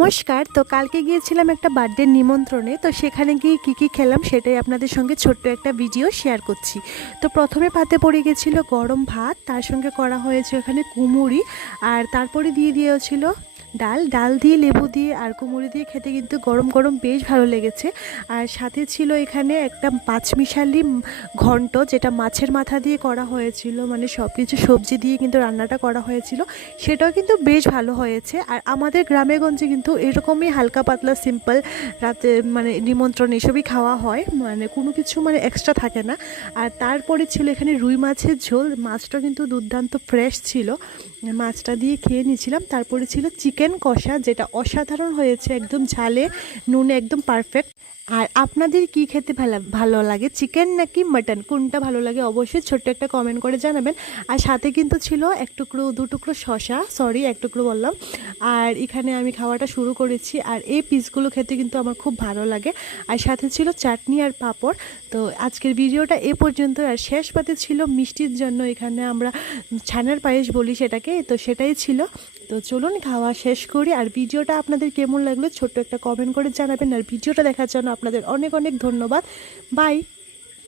নমস্কার। তো কালকে গিয়েছিলাম একটা বার্থডে নিমন্ত্রণে। তো সেখানে গিয়ে কী খেলাম সেটাই আপনাদের সঙ্গে ছোট্ট একটা ভিডিও শেয়ার করছি। তো প্রথমে পাতে পড়ে গেছিলো গরম ভাত, তার সঙ্গে করা হয়েছে এখানে কুমুরি, আর তারপরে দিয়ে দিয়েছিল ডাল দিয়ে লেবু দিয়ে আর কুমড়ি দিয়ে খেতে কিন্তু গরম গরম বেশ ভালো লেগেছে। আর সাথে ছিল এখানে একটা পাঁচমিশালি ঘন্ট, যেটা মাছের মাথা দিয়ে করা হয়েছিল, মানে সব কিছু সবজি দিয়ে কিন্তু রান্নাটা করা হয়েছিল, সেটাও কিন্তু বেশ ভালো হয়েছে। আর আমাদের গ্রামেগঞ্জে কিন্তু এরকমই হালকা পাতলা সিম্পল রাতে মানে নিমন্ত্রণ এসবই খাওয়া হয়, মানে কোনো কিছু মানে এক্সট্রা থাকে না। আর তারপরে ছিল এখানে রুই মাছের ঝোল, মাছটা কিন্তু দুর্দান্ত ফ্রেশ ছিল, মাছটা দিয়ে খেয়ে নিয়েছিলাম। তারপরে ছিল চিকেন কষা, যেটা অসাধারণ হয়েছে, একদম ঝালে নুনে একদম পারফেক্ট। আর আপনাদের কি খেতে ভালো লাগে, চিকেন নাকি মাটন, কোনটা ভালো লাগে অবশ্যই ছোট্ট একটা কমেন্ট করে জানাবেন। আর সাথে কিন্তু ছিল দু টুকরো শসা, সরি এক টুকরো বললাম। আর এখানে আমি খাওয়াটা শুরু করেছি, আর এই পিসগুলো খেতে কিন্তু আমার খুব ভালো লাগে। আর সাথে ছিল চাটনি আর পাঁপড়। তো আজকের ভিডিওটা এ পর্যন্ত। আর শেষ পাতে ছিল মিষ্টির জন্য, এখানে আমরা ছানার পায়েস বলি সেটাকে, তো সেটাই ছিল। তো চলুন খাওয়া শেষ করি। আর ভিডিওটা আপনাদের কেমন লাগলো ছোট্ট একটা কমেন্ট করে জানাবেন। আর ভিডিওটা দেখার জন্য আপনাদের অনেক অনেক ধন্যবাদ। বাই।